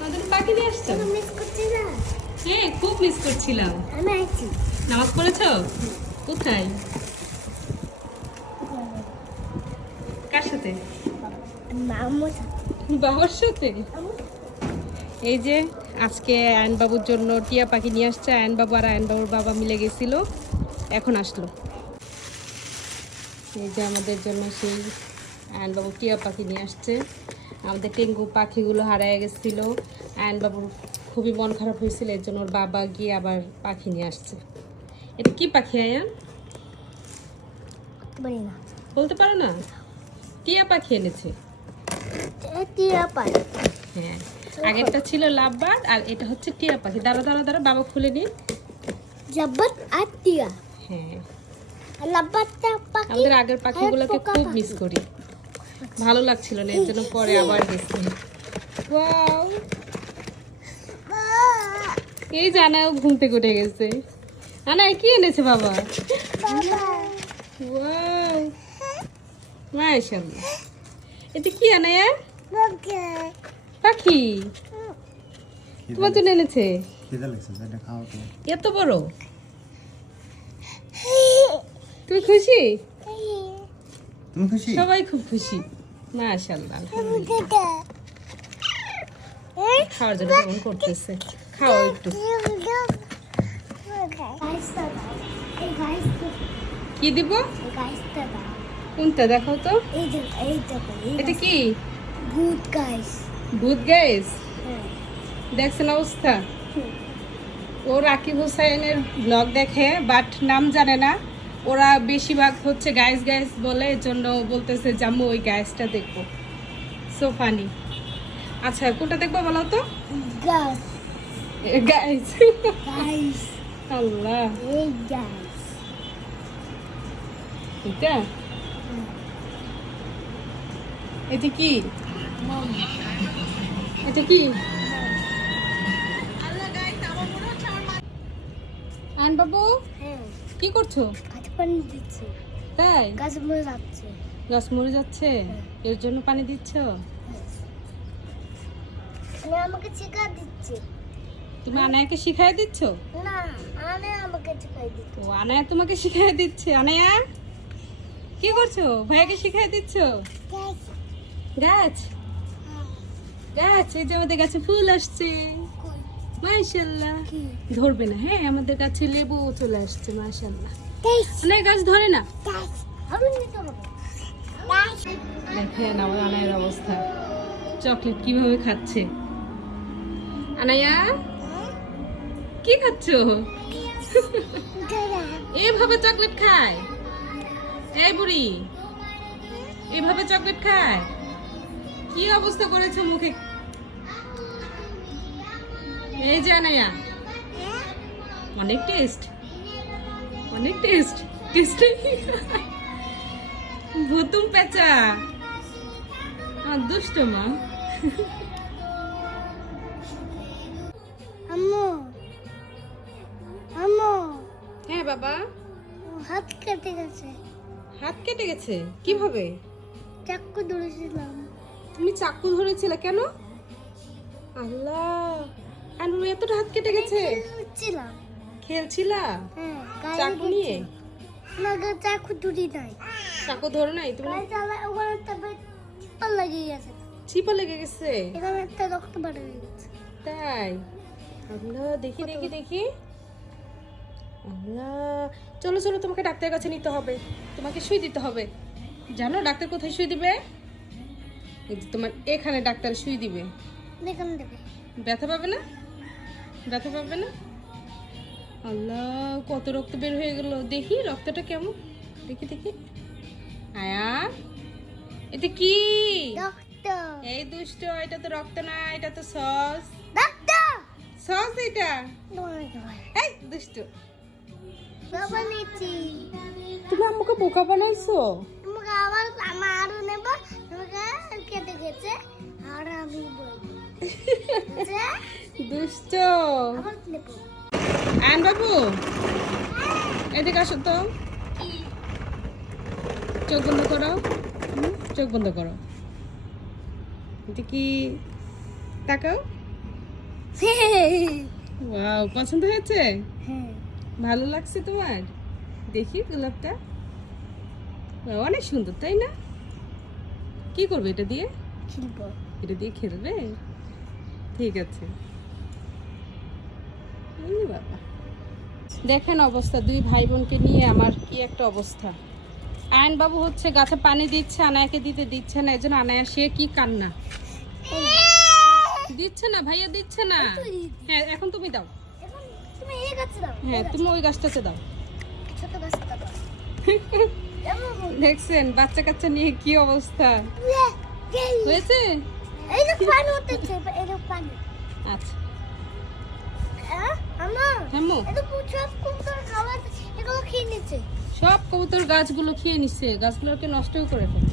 নতুন পাখি নিয়ে আসছো? হ্যাঁ, খুব মিস করছিলাম। নামাজ পড়েছো? কোথায়? কার সাথে? বাবার সাথে। এই যে আজকে আয়ন বাবুর জন্য টিয়া পাখি নিয়ে আসছে। আয়ন বাবু আর আয়ন বাবুর বাবা মিলে গেছিল, এখন আসলো। এই যে আমাদের জন্য সেই আয়ন বাবু টিয়া পাখি নিয়ে আসছে। আমাদের টেঙ্গু পাখিগুলো হারিয়ে গেছিল। আয়ন বাবুর খুবই মন খারাপ হয়েছিল, এর জন্য ওর বাবা গিয়ে আবার পাখি নিয়ে আসছে। এটা কি পাখি আয়ান? বলতে পারো না? টিয়া পাখি এনেছে। হ্যাঁ, আগেরটা ছিল লাভবার্ড আর এটা হচ্ছে টিয়া পাখি। দাঁড়া দাঁড়া দাঁড়া, বাবা খুলে নি। লাভবার্ড আর টিয়া। হ্যাঁ, লাভবার্ডটা পাখি। আমাদের আগের পাখিগুলোকে খুব মিস করি। ভালো লাগছিল না, এর জন্য পরে আবার গেছি। ওয়াও, এই জানাও ঘুম থেকে উঠে গেছে। আনা কি এনেছে বাবা? ওয়াও, মাশাআল্লাহ। এটা কি আনায়া? পাখি তোমার জন্য এনেছে। এত বড়, তুমি খুশি? তুমি খুশি? সবাই খুব খুশি, মাশাআল্লাহ। খাওয়ার জন্য কেমন করতেছে, খাও একটু। কি দিব? কোনটা দেখাও তো। এটা কি? ভূত গাইস। ভূত গাইস দেখছেন অবস্থা? ও রাকিব হোসেনের ব্লগ দেখে, বাট নাম জানে না। ওরা বেশিরভাগ হচ্ছে গাইস গাইস বলে, এর জন্য বলতেছে জাম্মু ওই গাইসটা দেখবো। So funny. আচ্ছা, কোনটা দেখবো বলো তো? গাইস। গাইস। গাইস। আল্লাহ, এই গাইস। এটা এটা কি? এটা কি? আন বাবু হ্যাঁ, কি করছো? গাছ পানি দিচ্ছে। তাই? গাছ মরে যাচ্ছে। গাছ মরে যাচ্ছে, এর জন্য পানি দিচ্ছ? আমি আমাকে শিখা দিচ্ছে। তুমি আনায়াকে শিখাই দিচ্ছ? না, আমি আমাকে শিখাই দিচ্ছে। ও, আনায়া তোমাকে শিখাই দিচ্ছে। আনায়া কি করছো? ভাইয়াকে শিখাই দিচ্ছ? গাছ গাছ, এই যে আমাদের গাছে ফুল আসছে, মাশাআল্লাহ। ধরবে না, হ্যাঁ, আমাদের গাছে লেবু চলে আসছে, মাশাআল্লাহ। অনেক গাছ ধরে না। দেখেন আমার আনায়ের অবস্থা, চকলেট কিভাবে খাচ্ছে। আনায়া কি খাচ্ছো? এভাবে চকলেট খায়? এই বুড়ি এভাবে চকলেট খায়? কি অবস্থা করেছো মুখে? এই যে আনায়া, অনেক টেস্ট, অনেক টেস্ট। টেস্ট ভুতুম পেঁচা, আমার দুষ্ট মা। আম্মু, আম্মু, হ্যাঁ বাবা। হাত কেটে গেছে। হাত কেটে গেছে কিভাবে? চাকু ধরেছিলাম। তুমি চাকু ধরেছিলে কেন? আল্লাহ, আর এতটা হাত কেটে গেছে? খেলছিলাম। খেলছিলা হ্যাঁ, চাকু নিয়ে? না, চাকু ধরি নাই। চাকু ধরে নাই তুমি? গায়ে চালায় ওখানে একটা চিপা লেগে গেছে। চিপা লেগে গেছে? এখানে একটা রক্ত বের হয়ে গেছে। তাই? আল্লাহ, দেখি দেখি দেখি। আল্লাহ, চলো চলো, তোমাকে ডাক্তারের কাছে নিতে হবে, তোমাকে সুই দিতে হবে। জানো ডাক্তার কোথায় সুই দিবে? এই যে তোমার এখানে ডাক্তার সুই দিবে। দেখুন দেবে। ব্যথা পাবে না? ব্যথা পাবে না? আল্লাহ, কত রক্ত বের হয়ে গেল। দেখি রক্তটা কেমন, দেখি দেখি। আয়া, এটা কি? ডক্টর। এই দুষ্ট, এটা তো রক্ত না, এটা তো সস। ডক্টর। সস এটা। দৌড়ে। এই দুষ্ট, বাবা নিচ্ছি। তুমি আমাকে বোকা বানাইছো। আমাকে আবার আমার আরো নেব। আমাকে কেটে গেছে আর আমি বলবো দুষ্ট। আবার নেব। আন বাবু এদিকে আসো তো, চোখ বন্ধ করো। চোখ বন্ধ করো। এটা কি? তাকাও। ওয়াও, পছন্দ হয়েছে? ভালো লাগছে তোমার? দেখি গোলাপটা। ও, অনেক সুন্দর তাই না? কি করবে এটা দিয়ে? এটা দিয়ে খেলবে? ঠিক আছে। এই বাবা, দেখেন অবস্থা, দুই ভাই বোনকে নিয়ে আমার কি একটা অবস্থা। আয়ন বাবু হচ্ছে গাছে পানি দিচ্ছে, আনায়াকে দিতে দিচ্ছে না, এজন্য আনায়া সে কি কান্না। দিচ্ছে না ভাইয়া, দিচ্ছে না। হ্যাঁ, এখন তুমি দাও। তুমি এই গাছে দাও। হ্যাঁ, তুমি ওই গাছটাতে দাও। ছোট গাছটা দাও। দেখছেন বাচ্চা কাচ্চা নিয়ে কি অবস্থা হয়েছে। এই যে পানি উঠতেছে, এই যে পানি। আচ্ছা আমা, হেমো, এটা সব কবুতর খাবার এগুলো খেয়ে নিচ্ছে। সব কবুতর গাছগুলো খেয়ে নিচ্ছে, গাছগুলোকে নষ্টও করে ফেলে।